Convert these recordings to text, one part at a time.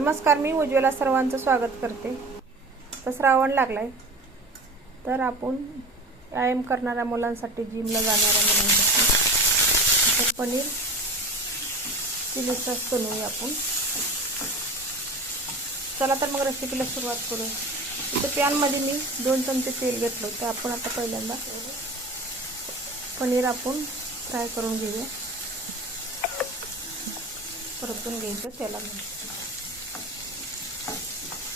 नमस्कार मी उज्ज्वला सर्वांचं स्वागत करते. तर श्रावण लागलाय. तर आपण व्यायाम करणाऱ्या मुलांसाठी जिमला जाणाऱ्या मुलांसाठी. तर पनीर चिली सॉस बनवूया आपण. चला तर मग रेसिपीला सुरुवात करू. इथं पॅनमध्ये मी दोन चमचे तेल घेतलं होतं. आपण आता पहिल्यांदा पनीर आपण फ्राय करून घेऊया. परतून घ्यायचं तेलामध्ये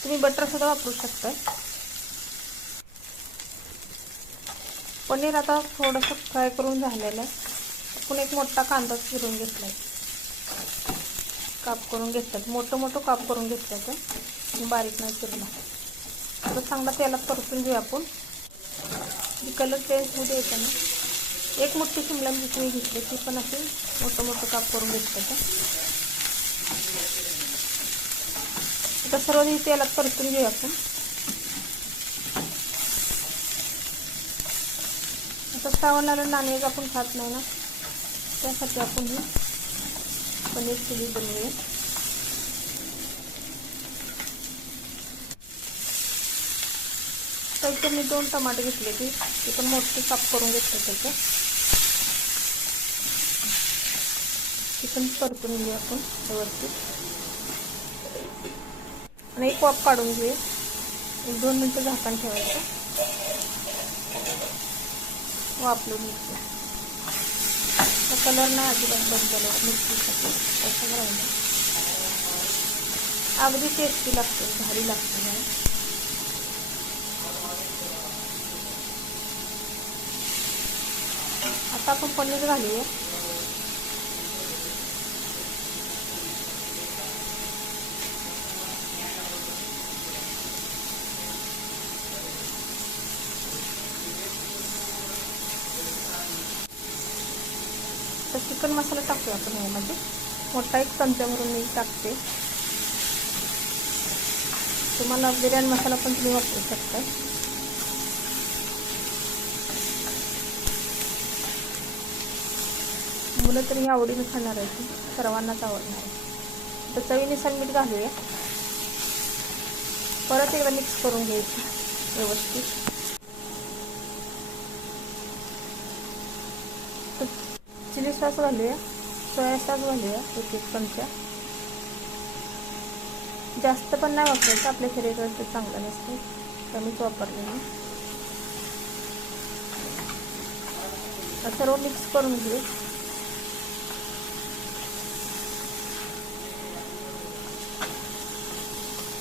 तुम्ही बटरसुद्धा वापरू शकता पनीर आता थोडंसं फ्राय करून झालेलं आहे. आपण एक मोठा कांदा चिरून घेतला आहे काप करून घेतल्यात. मोठं मोठं काप करून घेतलं तर बारीक नाही चिरला आता चांगला तेलात परतून घेऊ आपण. कलर चेंज होऊ द्यायचा ना एक मोठी शिमला मिरची मी घेतली ती पण अशी मोठं मोठं काप करून घेतलं तर आता सर्व हे तेलात परतून घेऊ आपण. आता श्रावणाला नाणेज आपण खात नाही ना. त्यासाठी आपण ही पनीर चिली बनवूया. तर मी दोन टमाटे घेतले की ते पण मोठे साफ करून घेतले त्याचं. तिथून परतून घेऊ आपण व्यवस्थित. आणि एक वाफ काढून घे. एक दोन मिनटं झाकण ठेवायचं. वापरून मिरची. कलर नाही अजिबात बदलला मिरचीसाठी असं राहिलं अगदी टेस्टी लागते. भारी लागते नाही आता आपण पनीर घालूया. तर चिकन मसाला टाकूया आपण यामध्ये. मोठा एक चमचा भरून मी टाकते. तुम्हाला बिर्याणी मसाला पण तुम्ही वापरू शकता. मुलं तरी आवडीने खाणार आहे सर्वांनाच आवडणार आहे. तर चवीनुसार मीठ घालूया. परत एकदा मिक्स करून घ्यायची व्यवस्थित. चिली सॉस घालूया सोया सॉस घालूया एक एक चमचा जास्त पण नाही वापरायचं. आपल्या शरीरात ते चांगलं नसतं. कमीच वापरलं मी. सर्व मिक्स करून घेऊ.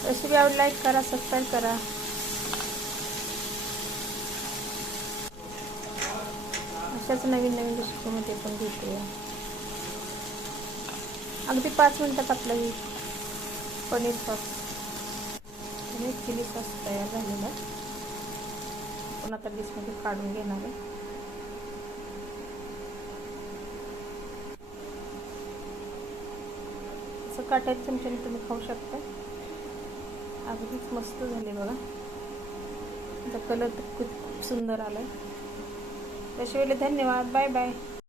रेसिपी आवड लाईक करा सबस्क्राईब करा. अशाच नवीन नवीन रेसिपीमध्ये पण घेते. अगदी पाच मिनटात आपलं ही paneer sauce paneer chilli sauce तयार झालेला आहे. आपण आता डिशमध्ये काढून घेणार आहे. असं काट्याच्या चमच्याने तुम्ही खाऊ शकता. अगदीच मस्त झाले बघा. त्याचा कलर तर खूप खूप सुंदर आला आहे त्याशिवाय धन्यवाद. Bye bye.